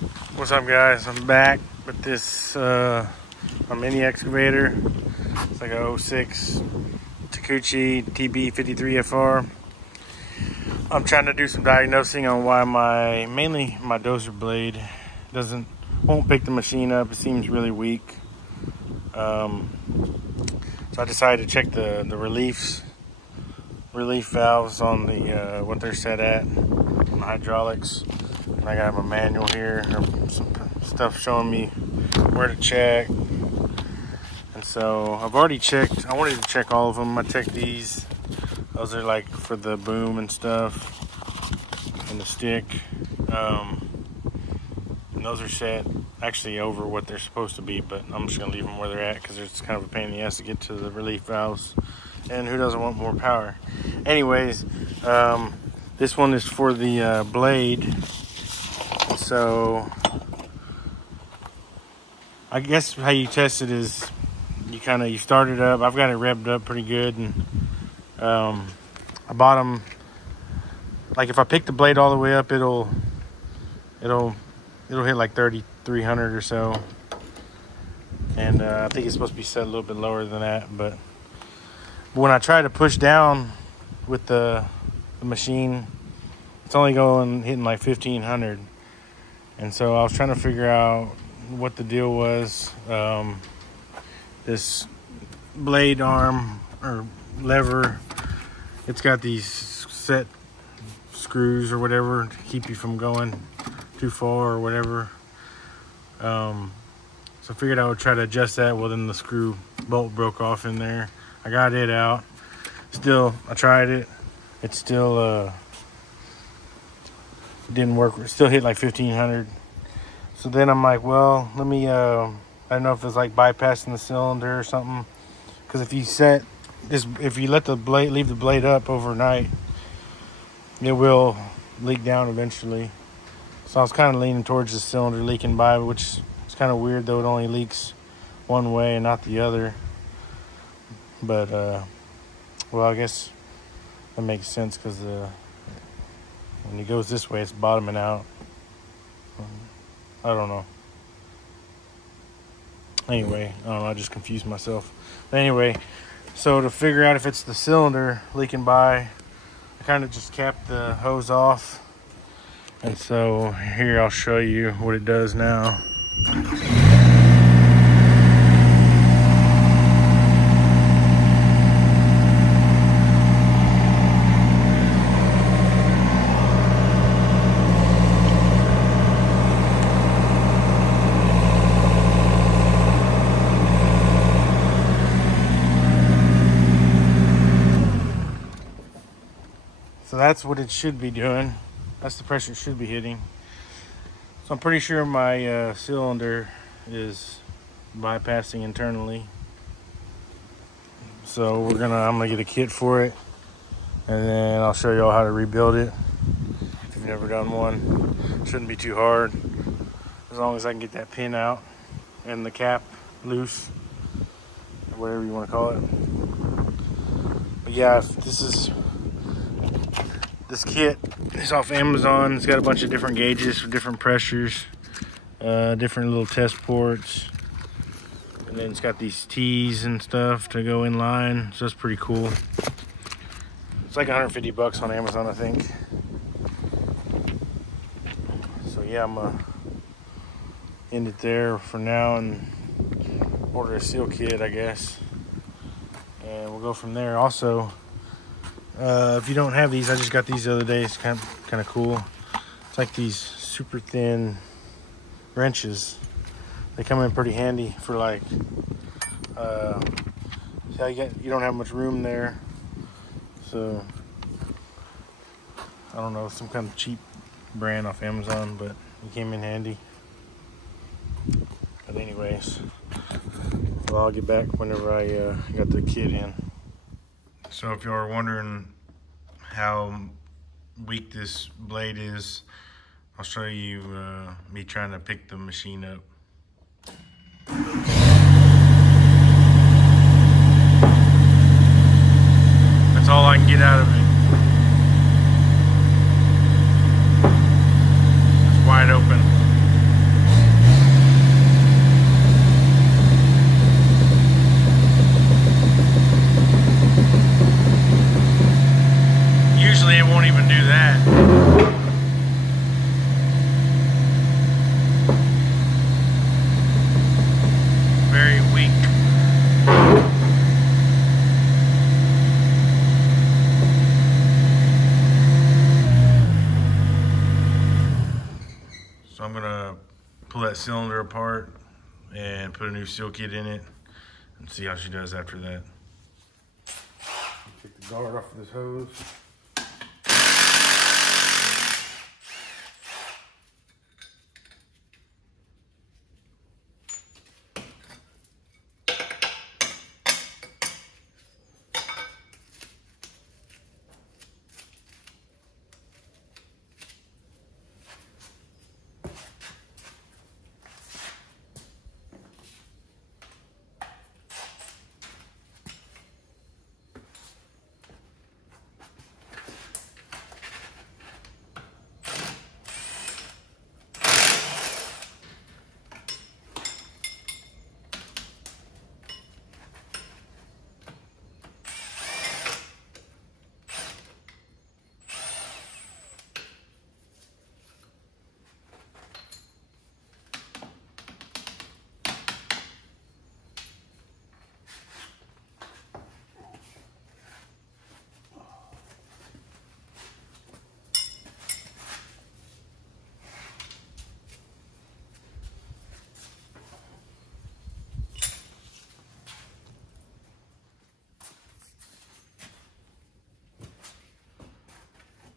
What's up, guys? I'm back with this a mini excavator. It's like a 06 Takeuchi TB53FR. I'm trying to do some diagnosing on why mainly my dozer blade won't pick the machine up. It seems really weak. So I decided to check the relief valves on the what they're set at on the hydraulics. And I got my manual here, some stuff showing me where to check. And so I've already checked. I wanted to check all of them. I checked these. Those are like for the boom and stuff, and the stick. And those are set actually over what they're supposed to be, but I'm just gonna leave them where they're at because it's kind of a pain in the ass to get to the relief valves. And who doesn't want more power? Anyways, this one is for the blade. So I guess how you test it is you start it up. I've got it revved up pretty good, and I bought them. Like if I pick the blade all the way up, it'll hit like 3,300 or so. And I think it's supposed to be set a little bit lower than that. But when I try to push down with the machine, it's only hitting like 1,500. And so I was trying to figure out what the deal was. This blade arm or lever, it's got these set screws or whatever to keep you from going too far or whatever. So I figured I would try to adjust that. Well, then the screw bolt broke off in there. I got it out. Still, I tried it. It still didn't work. It still hit like 1,500. So then I'm like, well, let me I don't know if it's like bypassing the cylinder or something, because if you let the blade, leave the blade up overnight, it will leak down eventually. So I was kind of leaning towards the cylinder leaking by, which is kind of weird, though it only leaks one way and not the other. But well, I guess that makes sense, because when it goes this way, it's bottoming out. I don't know. Anyway, I don't know, I just confused myself. But anyway, so to figure out if it's the cylinder leaking by, I kind of just capped the hose off. And so here, I'll show you what it does now. So that's what it should be doing. That's the pressure it should be hitting. So I'm pretty sure my cylinder is bypassing internally. So I'm gonna get a kit for it, and then I'll show y'all how to rebuild it. If you've never done one, it shouldn't be too hard, as long as I can get that pin out and the cap loose, or whatever you want to call it. But yeah, this kit is off Amazon. It's got a bunch of different gauges for different pressures, different little test ports, and then it's got these T's and stuff to go in line. So it's pretty cool. It's like 150 bucks on Amazon, I think. So yeah, I'm gonna end it there for now and order a seal kit, I guess, and we'll go from there. Also, if you don't have these, I just got these the other day. It's kind of cool. It's like these super thin wrenches. They come in pretty handy for like, you don't have much room there. So I don't know, some kind of cheap brand off Amazon, but it came in handy. But anyways, well, I'll get back whenever I got the kit in. So if you are wondering how weak this blade is, I'll show you me trying to pick the machine up. That's all I can get out of it. It's wide open. So I'm gonna pull that cylinder apart and put a new seal kit in it and see how she does after that. Take the guard off of this hose.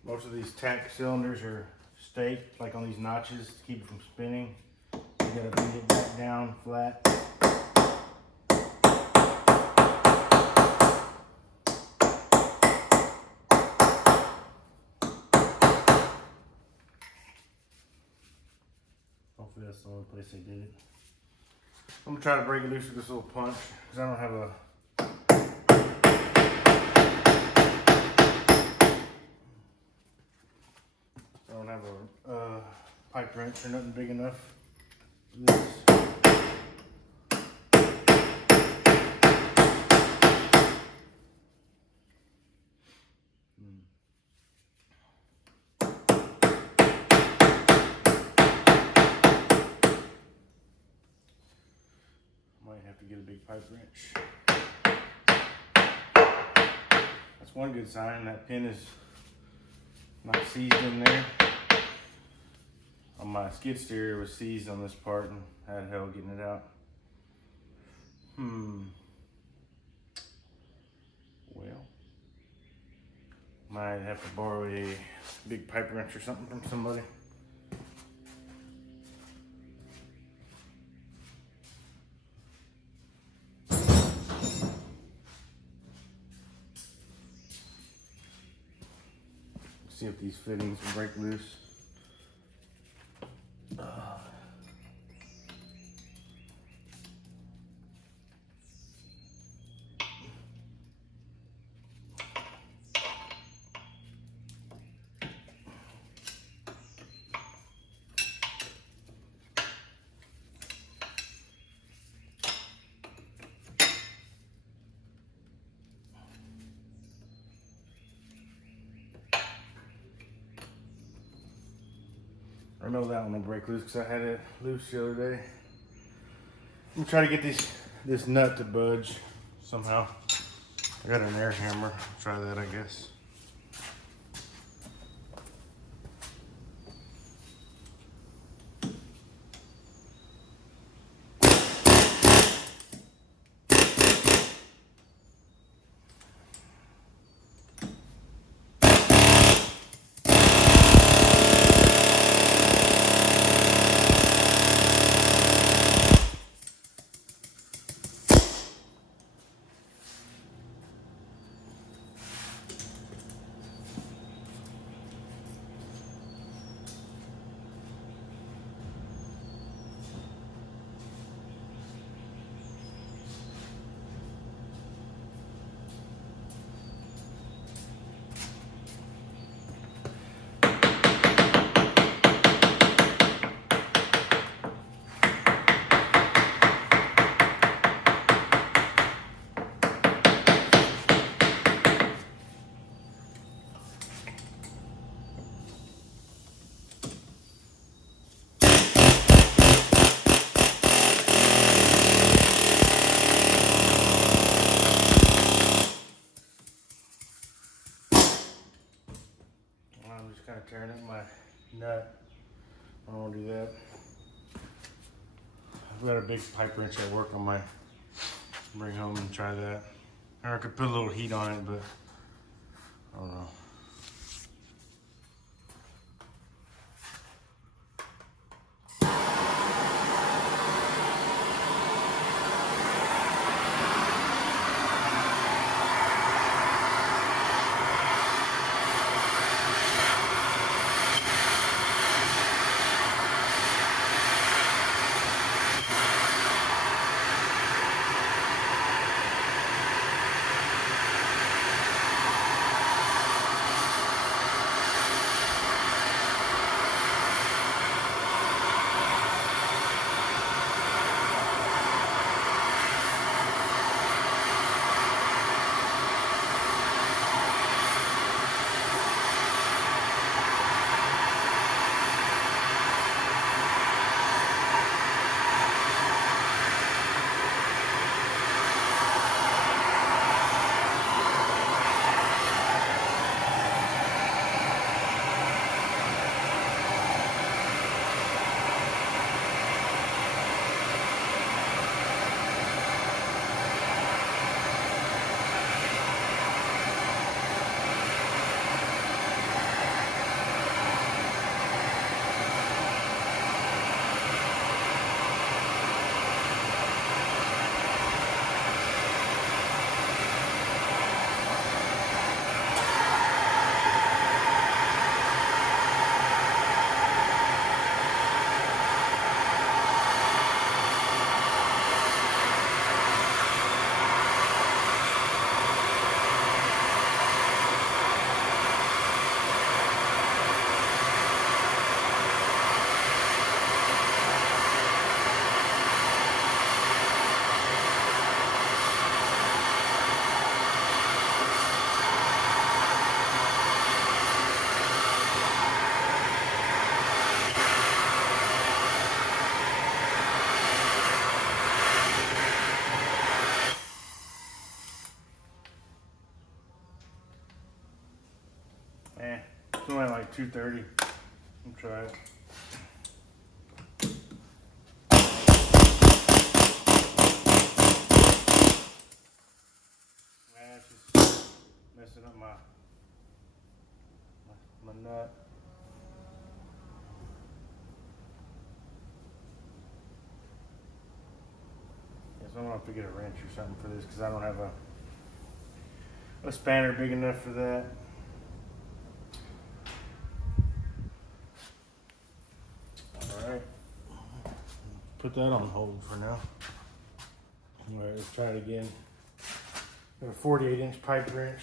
Most of these tack cylinders are staked, like on these notches, to keep it from spinning. You gotta bring it back down flat. Hopefully that's the only place they did it. I'm gonna try to break it loose with this little punch, because I don't have a pipe wrench or nothing big enough for this. Might have to get a big pipe wrench. That's one good sign. That pin is not seized in there. On my skid steer, it was seized on this part and I had hell getting it out. Well, might have to borrow a big pipe wrench or something from somebody. See if these fittings will break loose. I know that one will break loose because I had it loose the other day. I'm gonna try to get this nut to budge somehow. I got an air hammer. Try that, I guess. I'm just kind of tearing up my nut. I don't want to do that. I've got a big pipe wrench at work on my, bring home and try that. Or I could put a little heat on it, but I don't know. It's only like 2:30. I'll try it. Man, it's just messing up my nut. Yes, I'm gonna have to get a wrench or something for this because I don't have a spanner big enough for that. Alright, put that on hold for now. Alright, let's try it again. Got a 48-inch pipe wrench.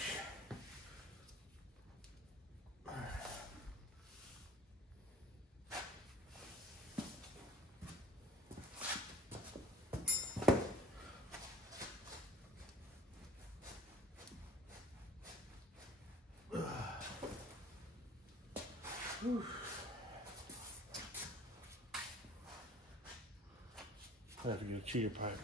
I have to get a cheater pipe.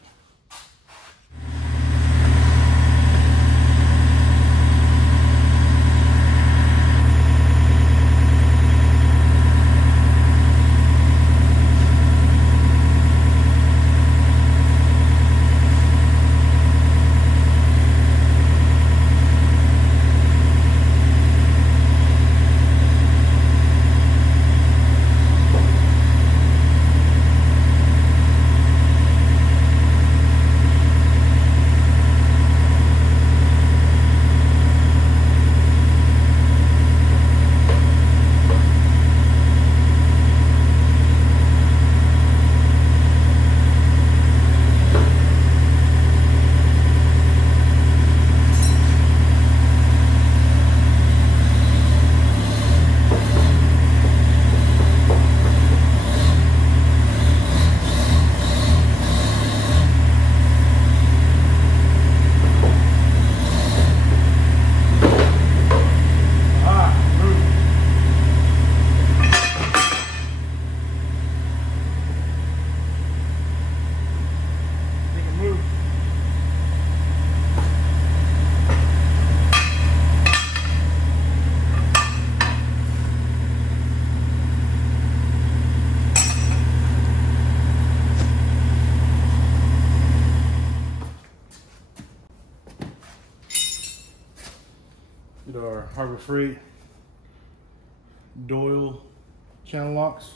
Harbor Freight Doyle channel locks.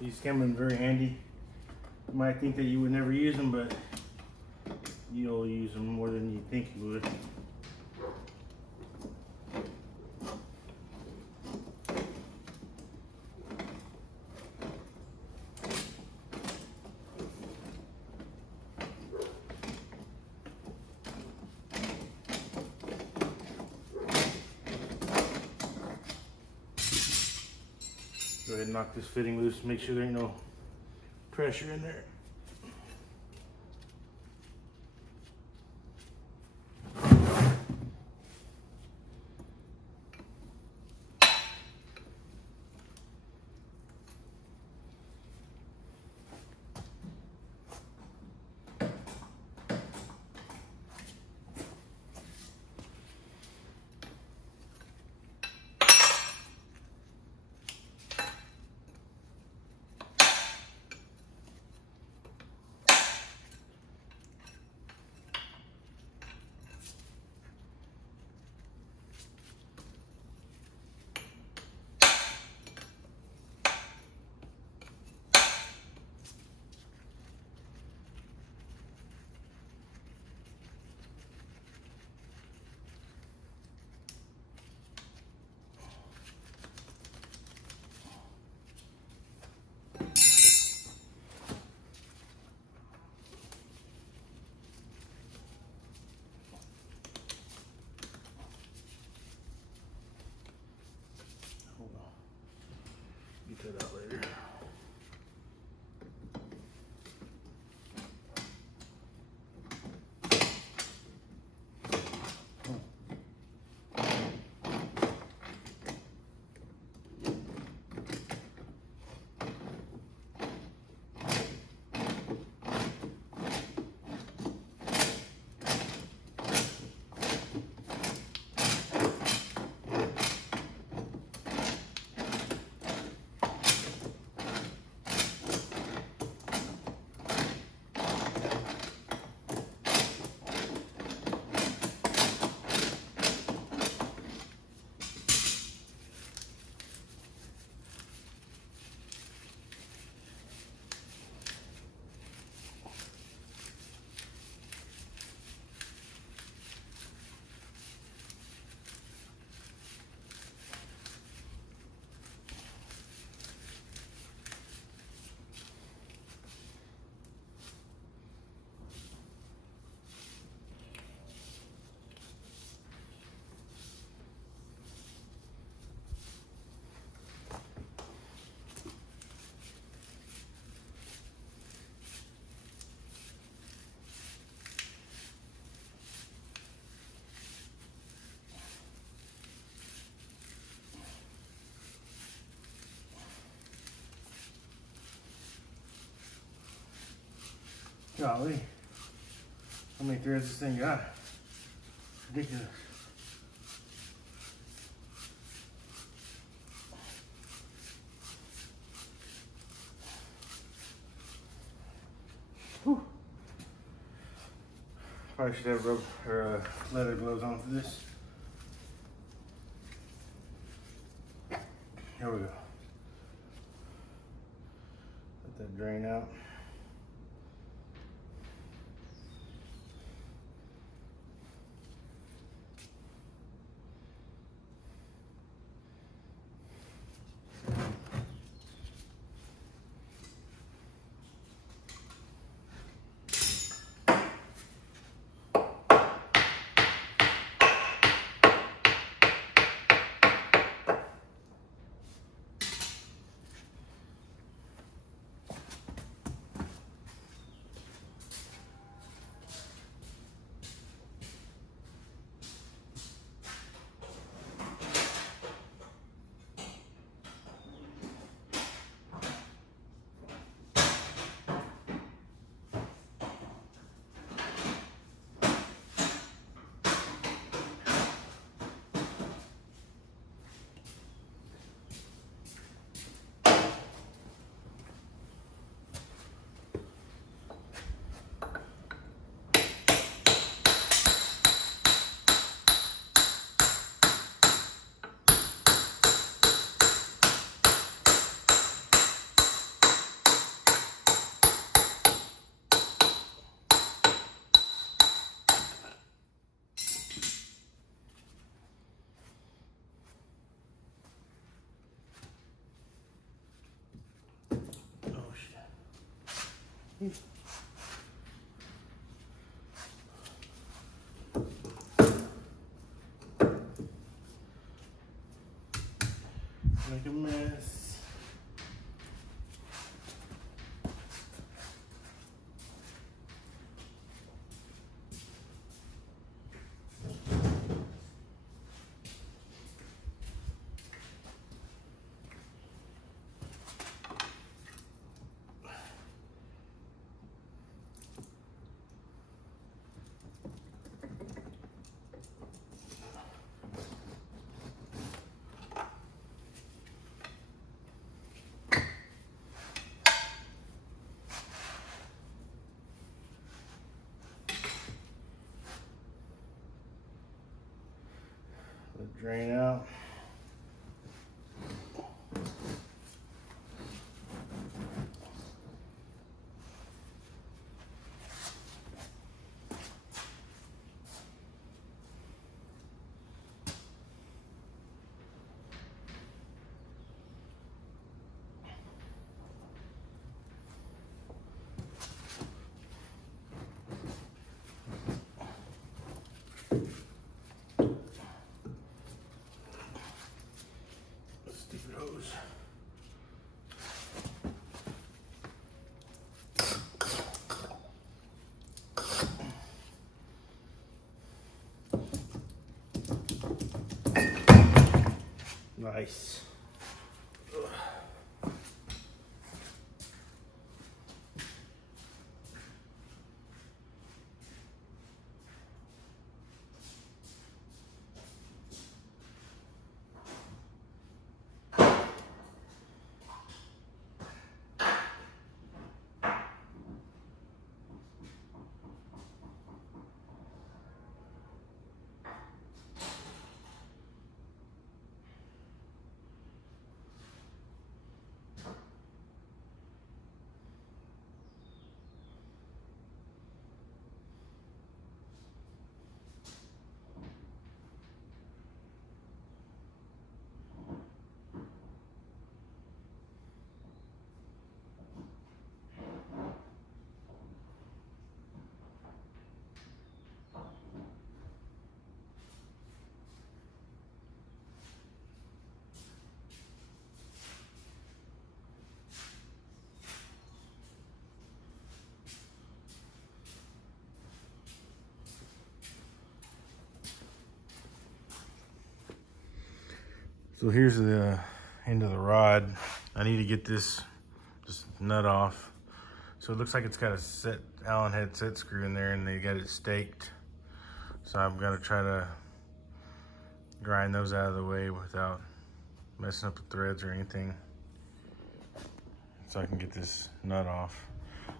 These come in very handy. You might think that you would never use them, but you'll use them more than you think you would. Go ahead and knock this fitting loose, make sure there ain't no pressure in there. Get that out later. Golly, how many threads this thing got? Ridiculous. Whew. Probably should have rubber or leather gloves on for this. Here we go. Let that drain out. Make a mess. Let it drain out. Stupid hose. Nice. So here's the end of the rod. I need to get this nut off. So it looks like it's got a set Allen head set screw in there, and they got it staked. So I'm gonna try to grind those out of the way without messing up the threads or anything, so I can get this nut off.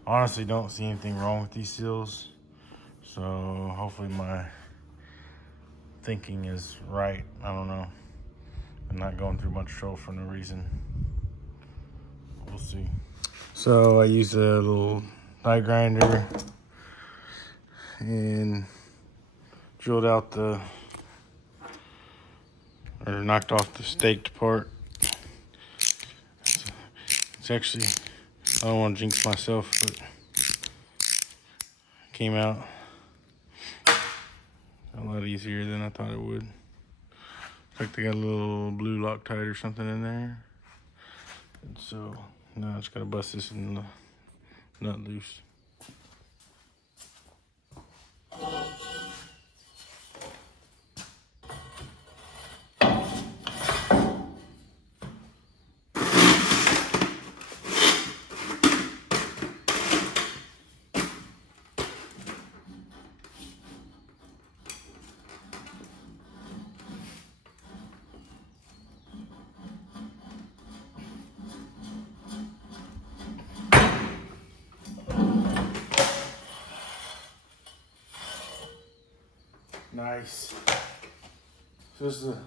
Honestly, don't see anything wrong with these seals. So hopefully my thinking is right. I don't know. I'm not going through much trouble for no reason. We'll see. So I used a little die grinder and drilled out or knocked off the staked part. It's actually, I don't want to jinx myself, but it came out a lot easier than I thought it would. Like they got a little blue Loctite or something in there. And so now I just gotta bust this in the nut loose. Nice. So this is a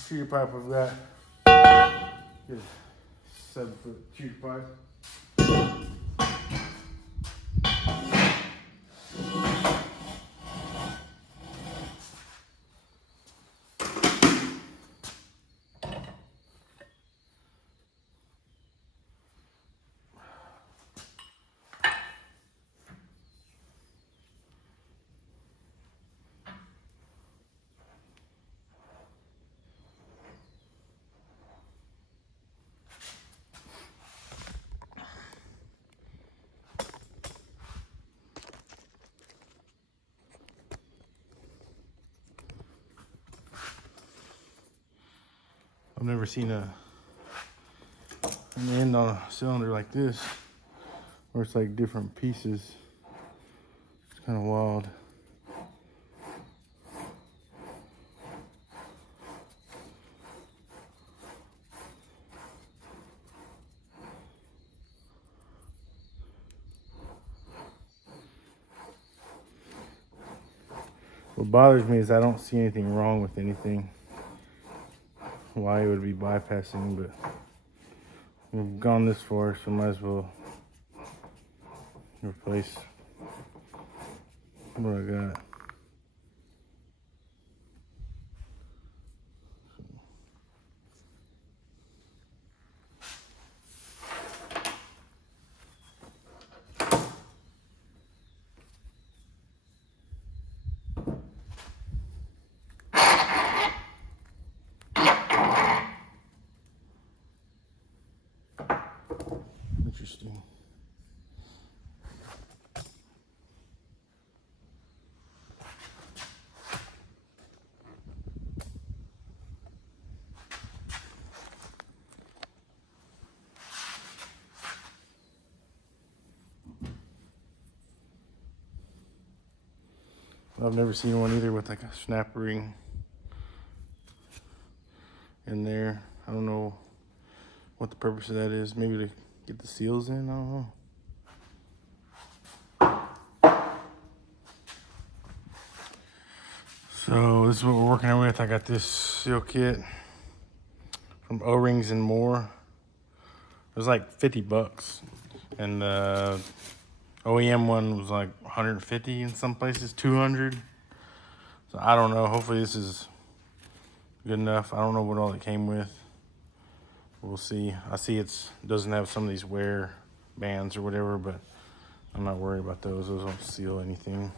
treater pipe I've got. Good 7-foot treater pipe. I've never seen an end on a cylinder like this, where it's like different pieces. It's kind of wild. What bothers me is I don't see anything wrong with anything. Why it would be bypassing, but we've gone this far, so might as well replace what I got. Interesting. I've never seen one either with like a snap ring in there. I don't know what the purpose of that is. Maybe to get the seals in, I don't know. So this is what we're working with. I got this seal kit from O-Rings and More. It was like 50 bucks. And the OEM one was like 150 in some places, 200. So I don't know. Hopefully this is good enough. I don't know what all it came with. We'll see. I see it doesn't have some of these wear bands or whatever, but I'm not worried about those. Those don't seal anything.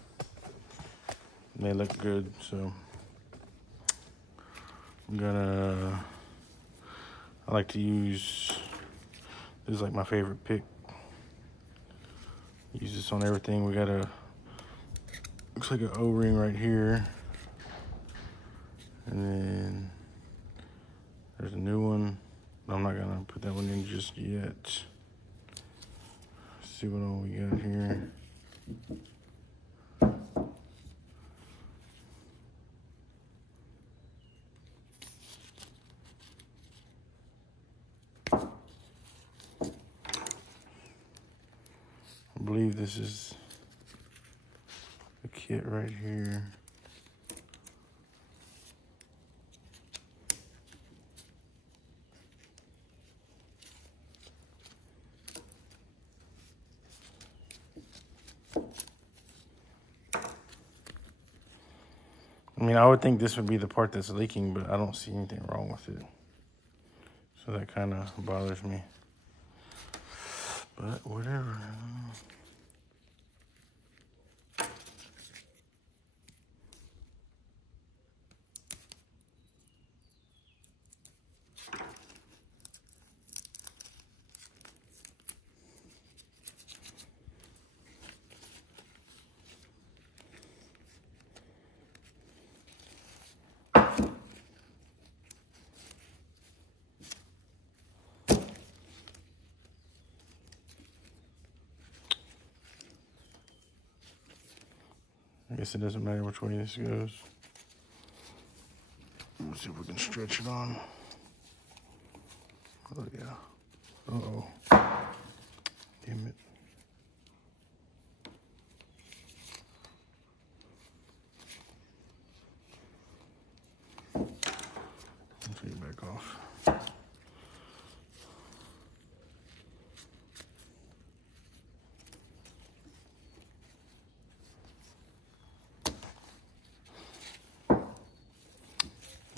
They look good, so I'm gonna. I like to use. This is like my favorite pick. Use this on everything. We got a. Looks like an O-ring right here, and then there's a new one. I'm not gonna put that one in just yet. Let's see what all we got here. I believe this is the kit right here. I mean, I would think this would be the part that's leaking, but I don't see anything wrong with it. So that kind of bothers me. But whatever. I guess it doesn't matter which way this goes. Let's see if we can stretch it on. Oh yeah. Uh-oh. Damn it. Let's take it back off.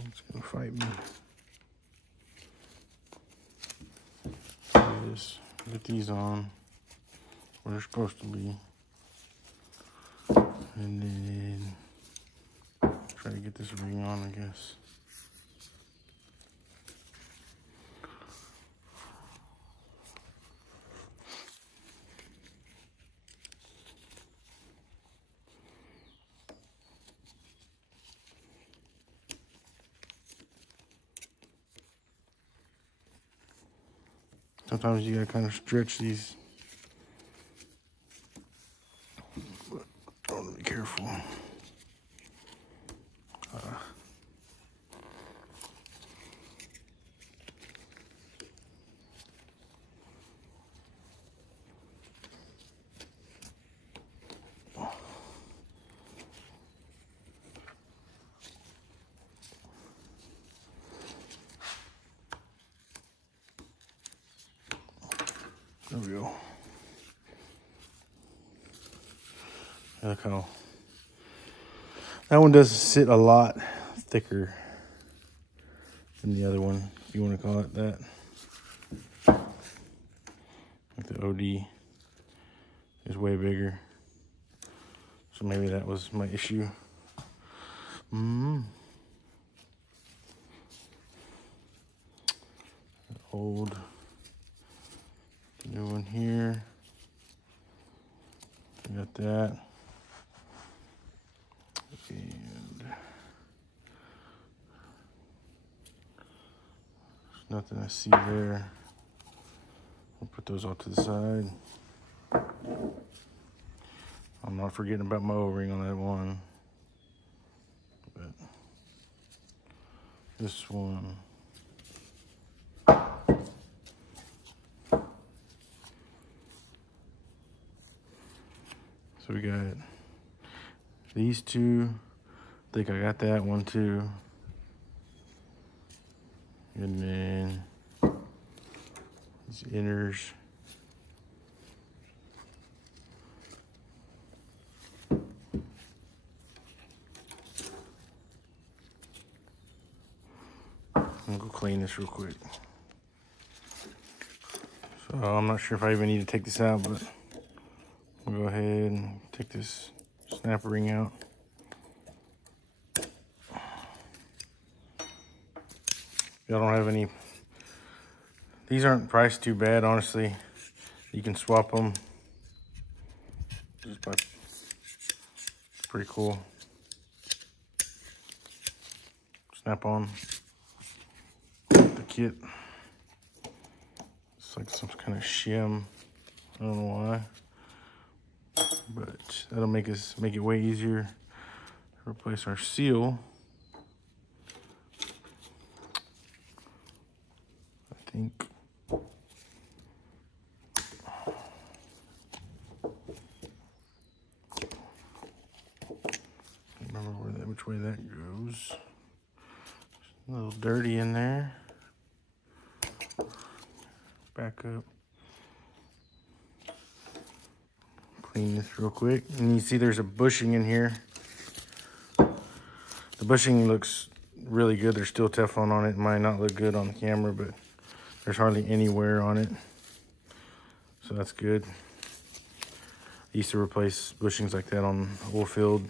It's gonna fight me. Just get these on where they're supposed to be, and then try to get this ring on, I guess. Sometimes you gotta kind of stretch these. But I want to be careful. There we go. Look how that one does sit a lot thicker than the other one, if you want to call it that. Like the OD is way bigger, so maybe that was my issue. Old. New one here. We got that. And there's nothing I see there. We'll put those off to the side. I'm not forgetting about my O-ring on that one. But this one. So we got these two. I think I got that one too. And then these inners. I'm gonna go clean this real quick. So I'm not sure if I even need to take this out, but we'll go ahead and take this snapper ring out. Y'all don't have any, these aren't priced too bad, honestly. You can swap them. Just by, pretty cool. Snap on the kit. It's like some kind of shim. I don't know why. But that'll make it way easier to replace our seal. I think. Remember which way that goes. A little dirty in there. Back up. Clean this real quick. And you see there's a bushing in here. The bushing looks really good. There's still Teflon on it. It might not look good on the camera, but there's hardly any wear on it. So that's good. I used to replace bushings like that on oil field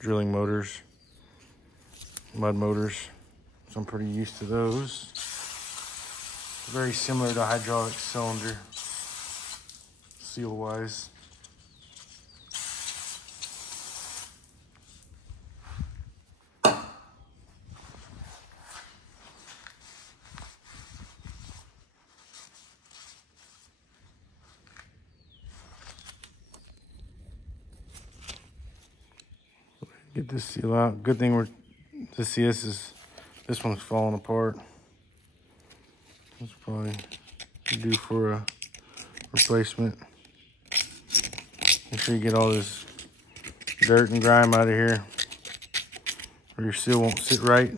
drilling motors, mud motors. So I'm pretty used to those. Very similar to a hydraulic cylinder, seal wise. Get this seal out. Good thing this one's falling apart. That's probably due for a replacement. Make sure you get all this dirt and grime out of here, or your seal won't sit right.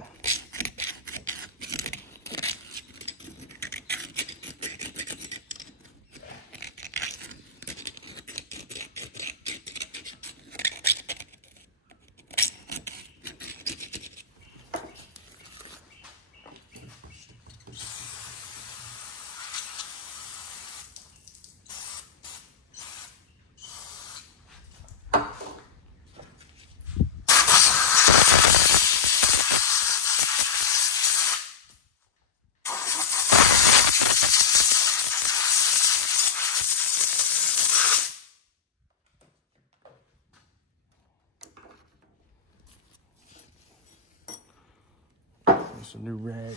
A new rag.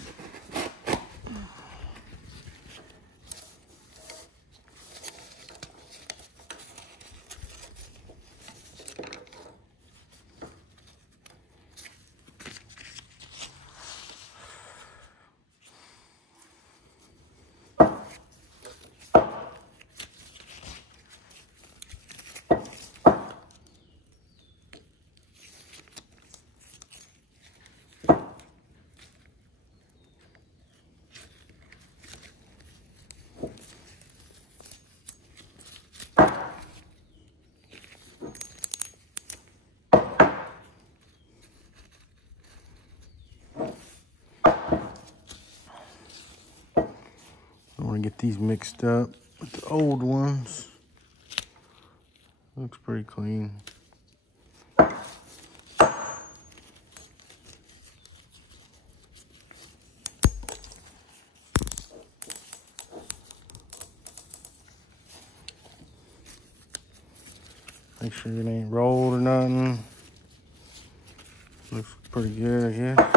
want to get these mixed up with the old ones. Looks pretty clean. Make sure it ain't rolled or nothing. Looks pretty good, I guess.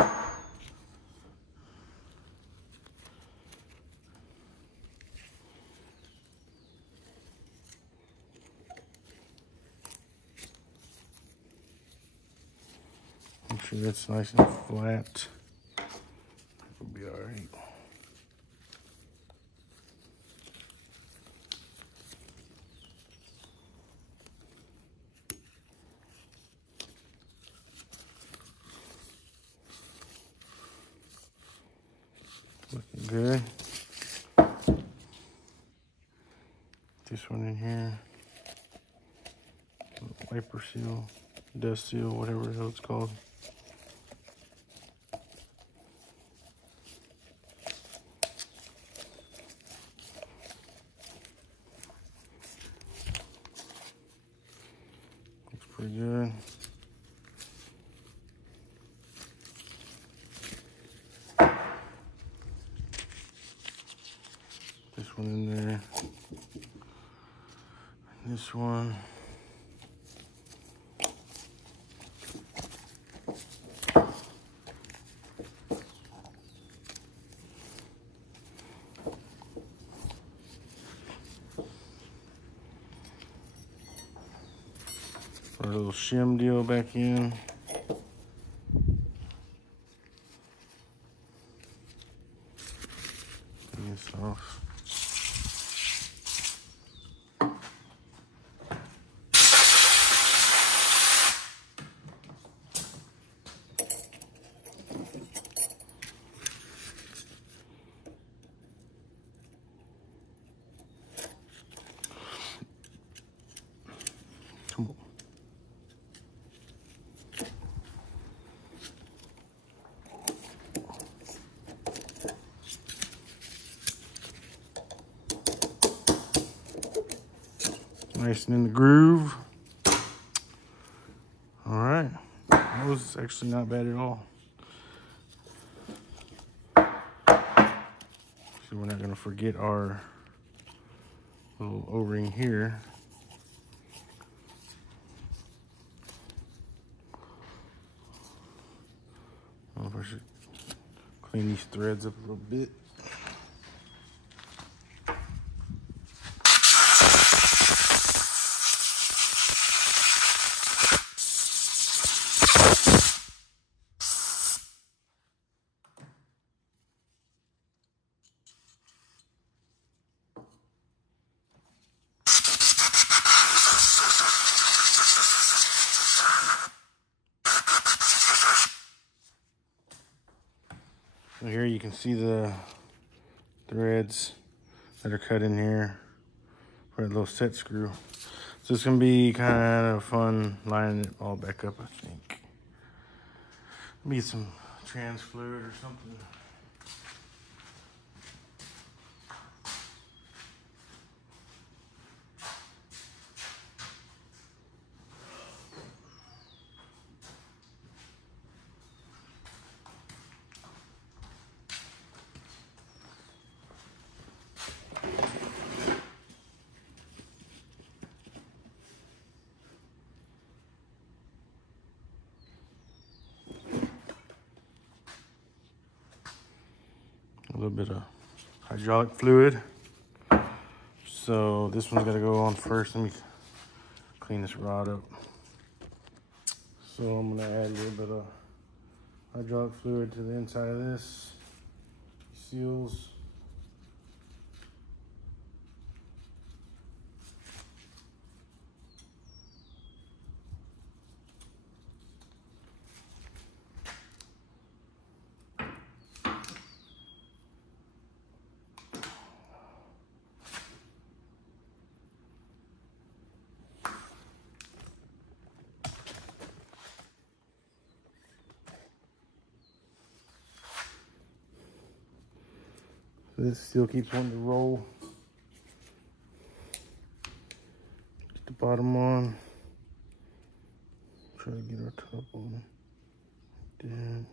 Make sure that's nice and flat. It'll be all right. Looking good. This one in here. Wiper seal, dust seal, whatever the hell it's called. Looks pretty good. This one in there. And this one. Put a little shim deal back in. Clean this off. Come on. Nice and in the groove. All right, that was actually not bad at all. So we're not gonna forget our little O-ring here. I don't know if I should clean these threads up a little bit. So here you can see the threads that are cut in here for a little set screw. So it's gonna be kind of fun lining it all back up, I think. Maybe some trans fluid or something. A little bit of hydraulic fluid. So this one's gotta go on first. Let me clean this rod up. So I'm gonna add a little bit of hydraulic fluid to the inside of this. Seals. but it still keeps wanting to roll. Get the bottom on. Try to get our top on. Then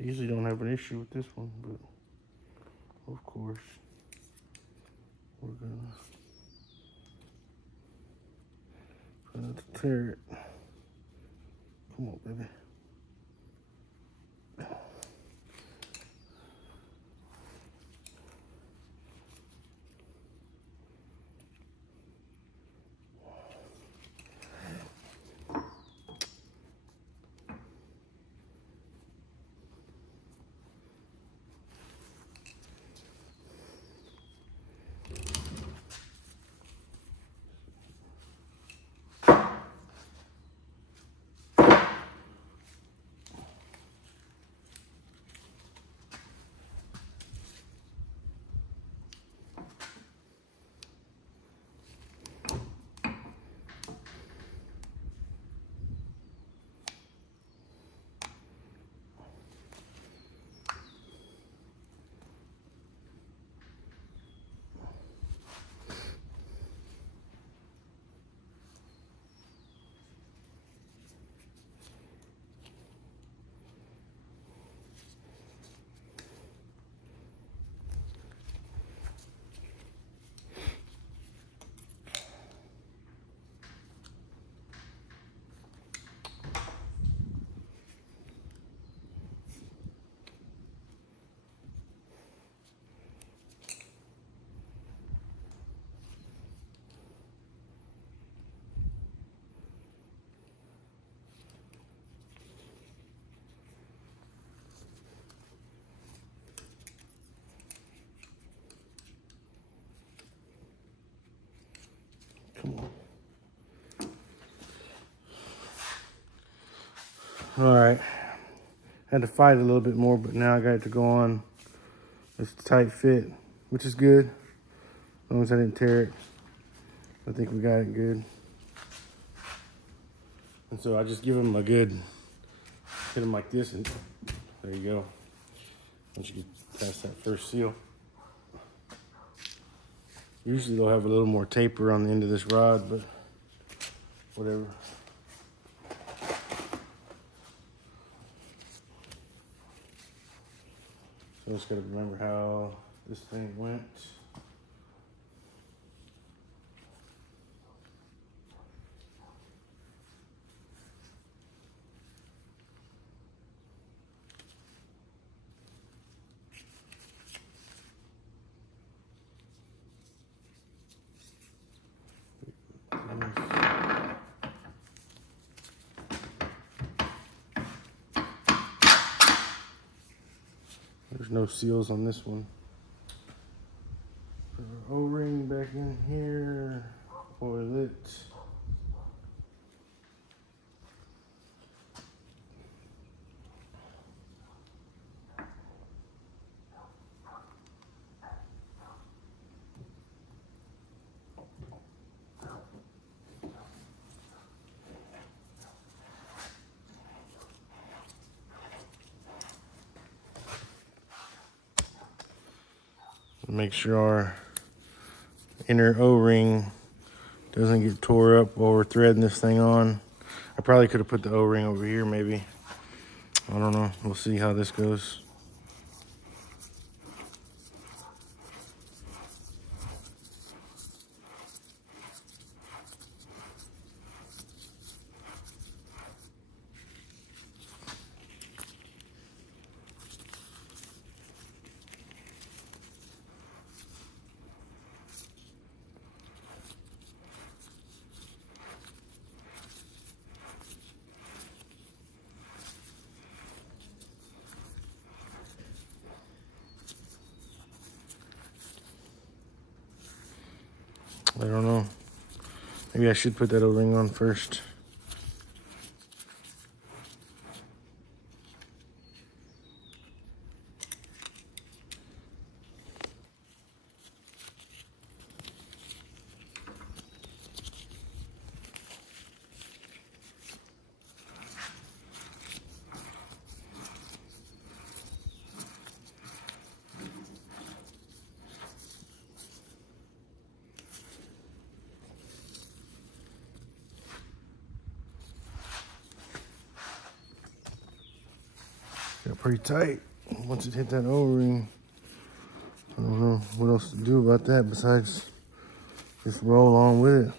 I usually don't have an issue with this one, but of course we're gonna try not to tear it. Come on, baby. Come on. All right. Had to fight a little bit more, but now I got it to go on. It's a tight fit, which is good. As long as I didn't tear it. I think we got it good. And so I just give them a good, hit them like this, and there you go. Once you get past that first seal. Usually they'll have a little more taper on the end of this rod, but whatever. So I just gotta remember how this thing went. There's no seals on this one. Put our O-ring back in here, oil it. Make sure our inner O-ring doesn't get tore up while we're threading this thing on. I probably could have put the O-ring over here maybe. I don't know. We'll see how this goes. I don't know. Maybe I should put that O-ring on first. pretty tight. Once it hit that O-ring, I don't know what else to do about that besides just roll on with it.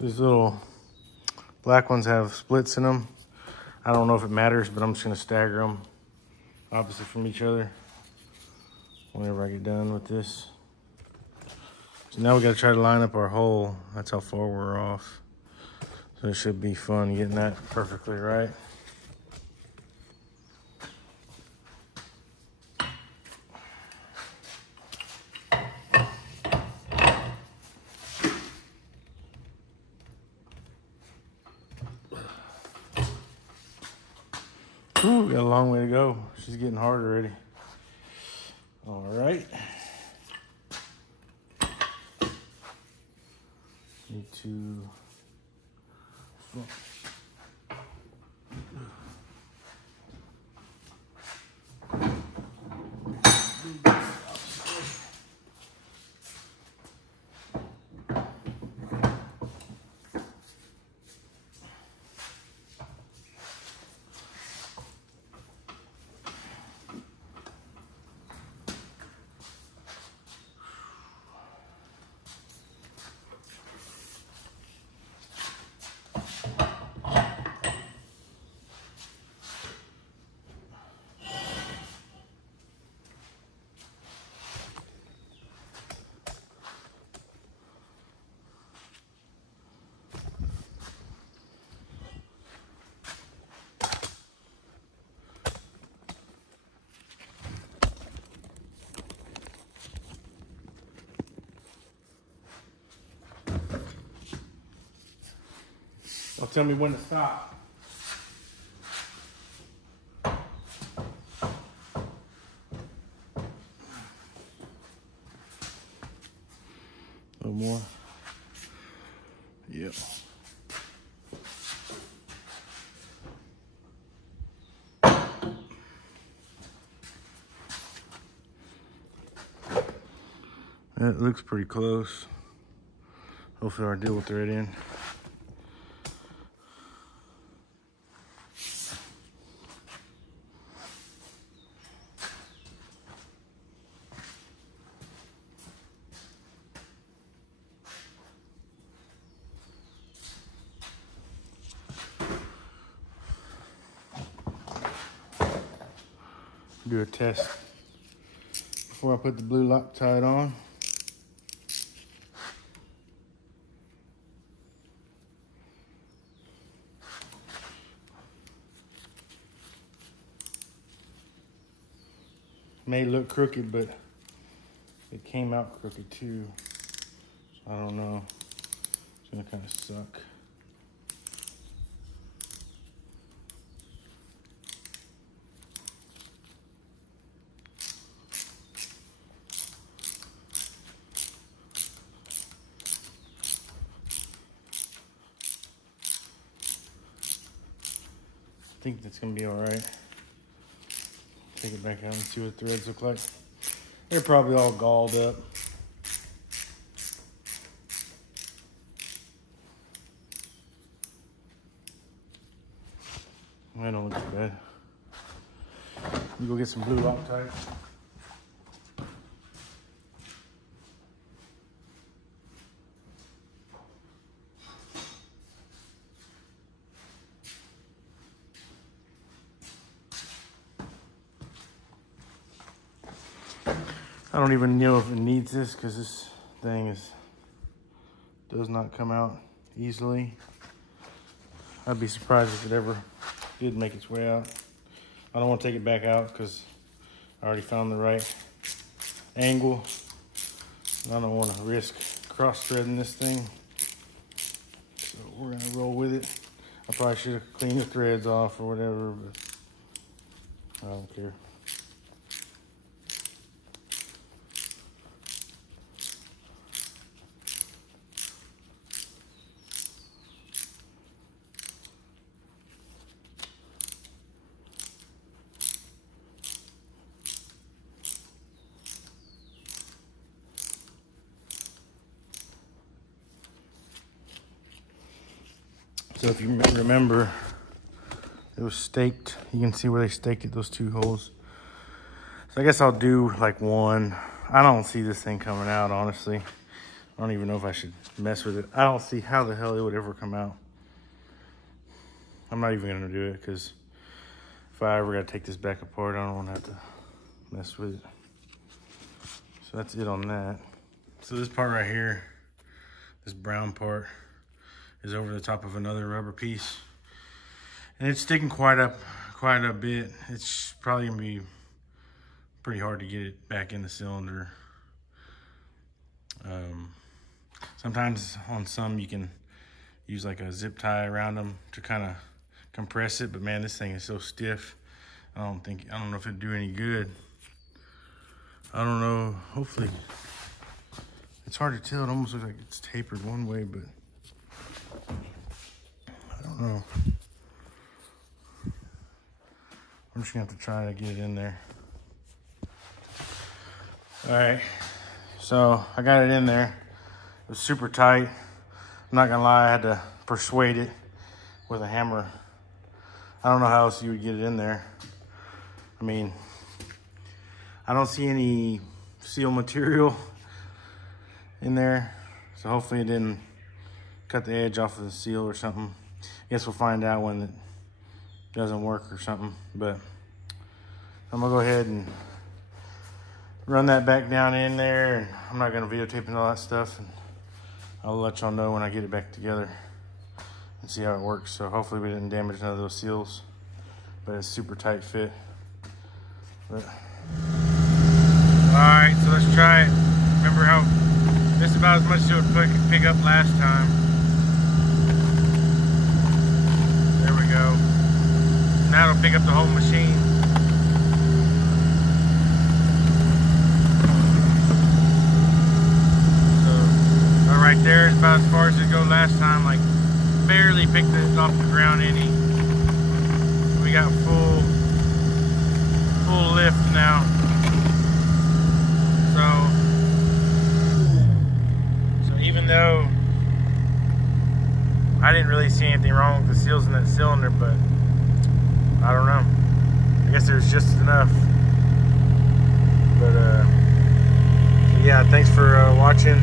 These little black ones have splits in them. I don't know if it matters, but I'm just gonna stagger them opposite from each other whenever I get done with this. So now we gotta try to line up our hole. That's how far we're off. So it should be fun getting that perfectly right. Ooh, got a long way to go. She's getting hard already. All right. Need to. Well, tell me when to stop. A little more. Yep. That looks pretty close. Hopefully our deal will thread in. Do a test before I put the blue Loctite on. May look crooked, but it came out crooked too. So I don't know. It's gonna kind of suck. I think that's gonna be all right. Take it back out and see what the threads look like. They're probably all galled up. That don't look too bad. Let me go get some blue Loctite. I don't even know if it needs this because this thing is Does not come out easily. I'd be surprised if it ever did make its way out. I don't want to take it back out because I already found the right angle. I don't want to risk cross-threading this thing. So we're going to roll with it. I probably should have cleaned the threads off or whatever, but I don't care. So if you remember, it was staked. You can see where they staked it, those two holes. So I guess I'll do like one. I don't see this thing coming out, honestly. I don't even know if I should mess with it. I don't see how the hell it would ever come out. I'm not even gonna do it because if I ever gotta take this back apart, I don't wanna have to mess with it. So that's it on that. So this part right here, this brown part, is over the top of another rubber piece. And it's sticking quite a bit. It's probably gonna be pretty hard to get it back in the cylinder. Sometimes on some you can use like a zip tie around them to kind of compress it, but man, this thing is so stiff. I don't know if it'd do any good. I don't know, hopefully. It's hard to tell, it almost looks like it's tapered one way, but I don't know. I'm just gonna have to try to get it in there. All right, so I got it in there. It was super tight. I'm not gonna lie, I had to persuade it with a hammer. I don't know how else you would get it in there. I mean, I don't see any seal material in there, so hopefully it didn't cut the edge off of the seal or something. I guess we'll find out when it doesn't work or something, but I'm gonna go ahead and run that back down in there, and I'm not gonna videotape and all that stuff, and I'll let y'all know when I get it back together and see how it works. So hopefully we didn't damage none of those seals, but it's super tight fit. But all right, so let's try it. Remember how this is about as much as it would pick up last time. There we go. Now it'll pick up the whole machine. So right there is about as far as it go last time. Like barely picked it off the ground any. We got full lift now. So even though I didn't really see anything wrong with the seals in that cylinder, but I don't know. I guess there's just enough. But yeah, thanks for watching.